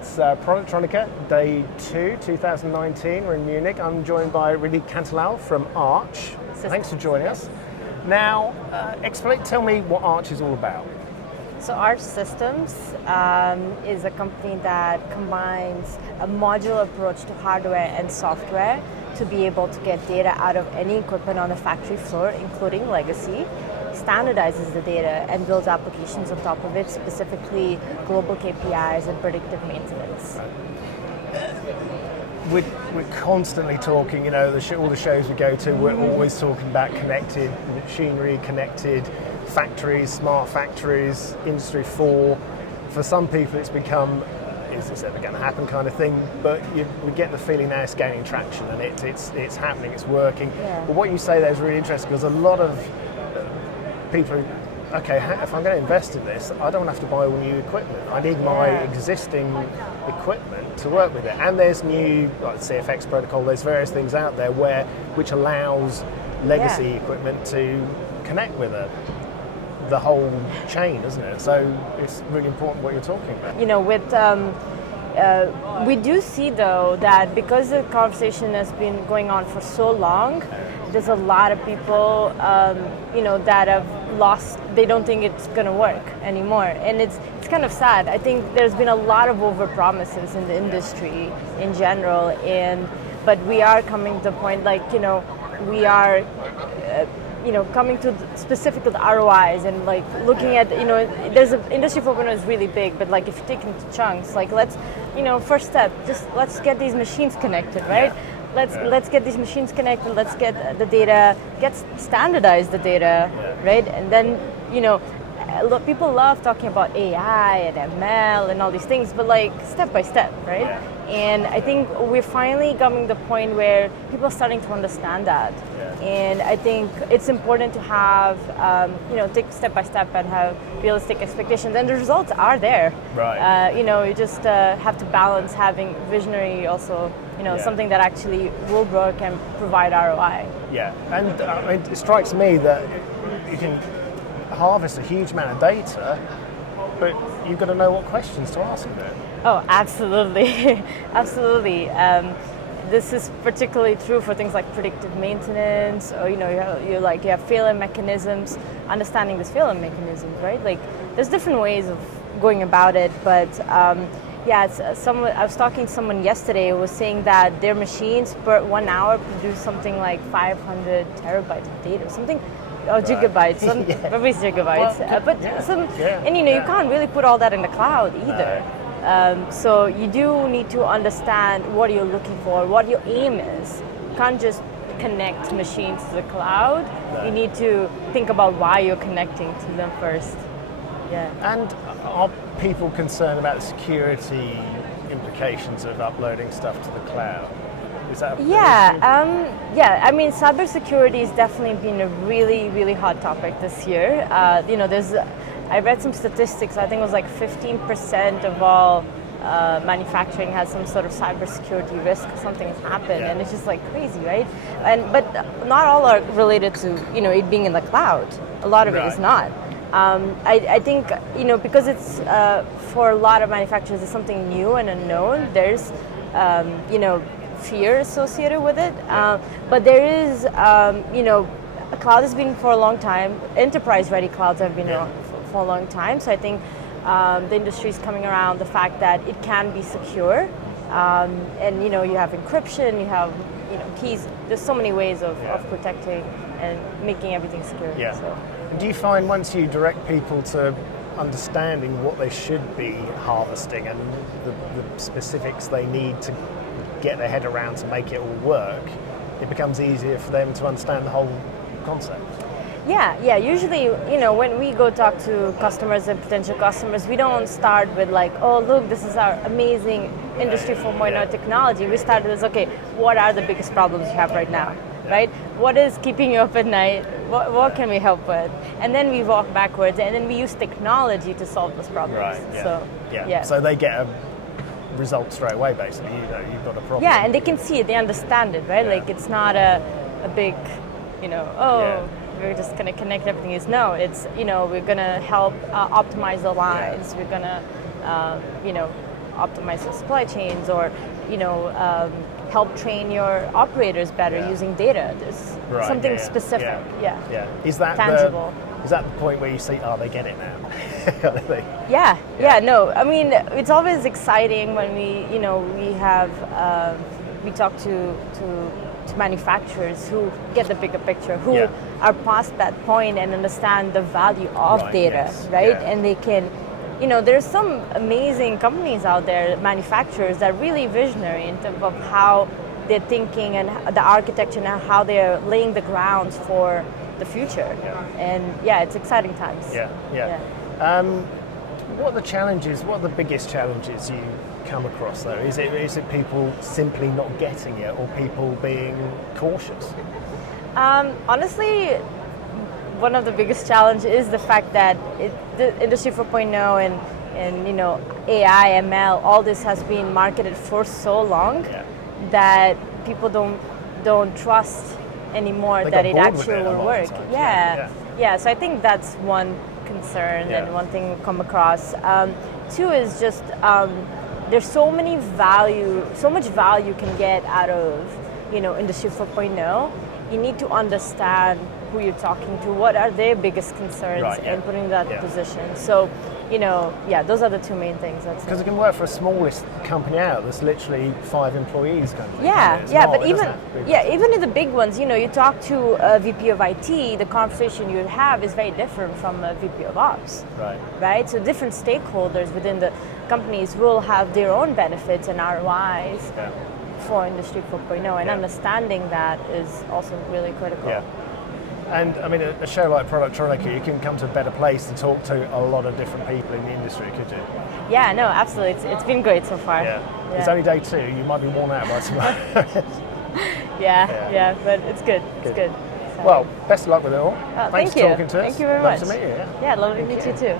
It's Productronica, day 2, 2019. We're in Munich. I'm joined by Ridhi Kantelal from Arch. Thanks for joining us. Now, tell me what Arch is all about. So Arch Systems is a company that combines a modular approach to hardware and software to be able to get data out of any equipment on the factory floor, including legacy, standardizes the data and builds applications on top of it, specifically global KPIs and predictive maintenance. We're constantly talking, you know, all the shows we go to, we're always talking about connected machinery, connected factories, smart factories, Industry 4. For some people it's become, is this ever going to happen kind of thing, but we get the feeling now it's gaining traction and it's happening, it's working. Yeah. But what you say there is really interesting because a lot of people, okay, if I'm going to invest in this, I don't have to buy all new equipment. I need my existing equipment to work with it. And there's new, like CFX protocol, there's various things out there which allows legacy equipment to connect with the whole chain, isn't it? So it's really important what you're talking about. You know, we do see though that because the conversation has been going on for so long, there's a lot of people, that have lost. They don't think it's going to work anymore, and it's kind of sad. I think there's been a lot of overpromises in the industry in general, but we are coming to the point, we are. Coming to specifically the ROIs and looking at, there's an Industry 4.0 is really big, but if you take it into chunks, first step, just let's get these machines connected, right? Let's get these machines connected, let's get the data, standardize the data, right? And then, people love talking about AI and ML and all these things, but step by step, right? Yeah. And I think we're finally coming to the point where people are starting to understand that. Yeah. And I think it's important to have, take step by step and have realistic expectations. And the results are there. Right. You just have to balance having visionary also, something that actually will work and provide ROI. Yeah, and it strikes me that you can harvest a huge amount of data, but you've got to know what questions to ask of it. Oh, absolutely, absolutely. This is particularly true for things like predictive maintenance, or you have failure mechanisms. Understanding these failure mechanisms, right? There's different ways of going about it, but I was talking to someone yesterday who was saying that their machines per 1 hour produce something like 500 terabytes of data, something. Oh, gigabytes, maybe it's gigabytes. You can't really put all that in the cloud either. So you do need to understand what you're looking for, what your aim is. You can't just connect machines to the cloud. No. You need to think about why you're connecting to them first. Yeah. And are people concerned about the security implications of uploading stuff to the cloud? Is that I mean, cybersecurity has definitely been a really, really hot topic this year. I read some statistics. I think it was 15% of all manufacturing has some sort of cybersecurity risk. Something has happened, and it's just crazy, right? But not all are related to it being in the cloud. A lot of it is not. I think because it's for a lot of manufacturers, it's something new and unknown. There's fear associated with it, but there is cloud has been for a long time. Enterprise-ready clouds have been for a long time. So I think the industry is coming around the fact that it can be secure, and you have encryption, you have keys. There's so many ways of protecting and making everything secure. Yeah. So. Do you find once you direct people to understanding what they should be harvesting and the specifics they need to get their head around to make it all work, it becomes easier for them to understand the whole concept? Yeah. Usually, when we go talk to customers and potential customers, we don't start with oh, look, this is our amazing Industry 4.0 technology. We start with, okay, what are the biggest problems you have right now, right? What is keeping you up at night? What can we help with? And then we walk backwards, and then we use technology to solve those problems. Right. Yeah. So they get a result straight away, basically. You've got a problem. Yeah, and they can see it, they understand it, right? Yeah. It's not a big, we're just going to connect everything. It's we're going to help optimize the lines. We're going to optimize the supply chains, or help train your operators better using data. There's something specific. Yeah. Is that tangible? Is that the point where you see, they get it now? No. I mean, it's always exciting when we talk to manufacturers who get the bigger picture, who are past that point and understand the value of data, right? Yeah. And they can, there's some amazing companies out there, manufacturers, that are really visionary in terms of how they're thinking and the architecture and how they're laying the grounds for the future. And it's exciting times. What are the challenges? What are the biggest challenges you come across though? Is it people simply not getting it, or people being cautious? Honestly, one of the biggest challenges is the fact that the Industry 4.0 and AI, ML, all this has been marketed for so long that people don't trust anymore that it actually will work. So I think that's one concern and one thing we come across. Two is just there's so much value can get out of Industry 4.0. You need to understand who you're talking to, what are their biggest concerns, and put in that position. So, those are the two main things. Because it can work for a smallest company out that's literally 5 employees kind of thing. But even in the big ones, you talk to a VP of IT, the conversation you have is very different from a VP of Ops. Right? So different stakeholders within the companies will have their own benefits and ROIs for Industry 4.0, and understanding that is also really critical. And I mean, a show like Productronica, you can come to a better place to talk to a lot of different people in the industry, could you? Yeah, no, absolutely. It's been great so far. It's only day 2. You might be worn out by tomorrow. But it's good. It's good. So. Well, best of luck with it all. Thanks for talking to us. Thank you very much. Love to meet you. Lovely to meet you too.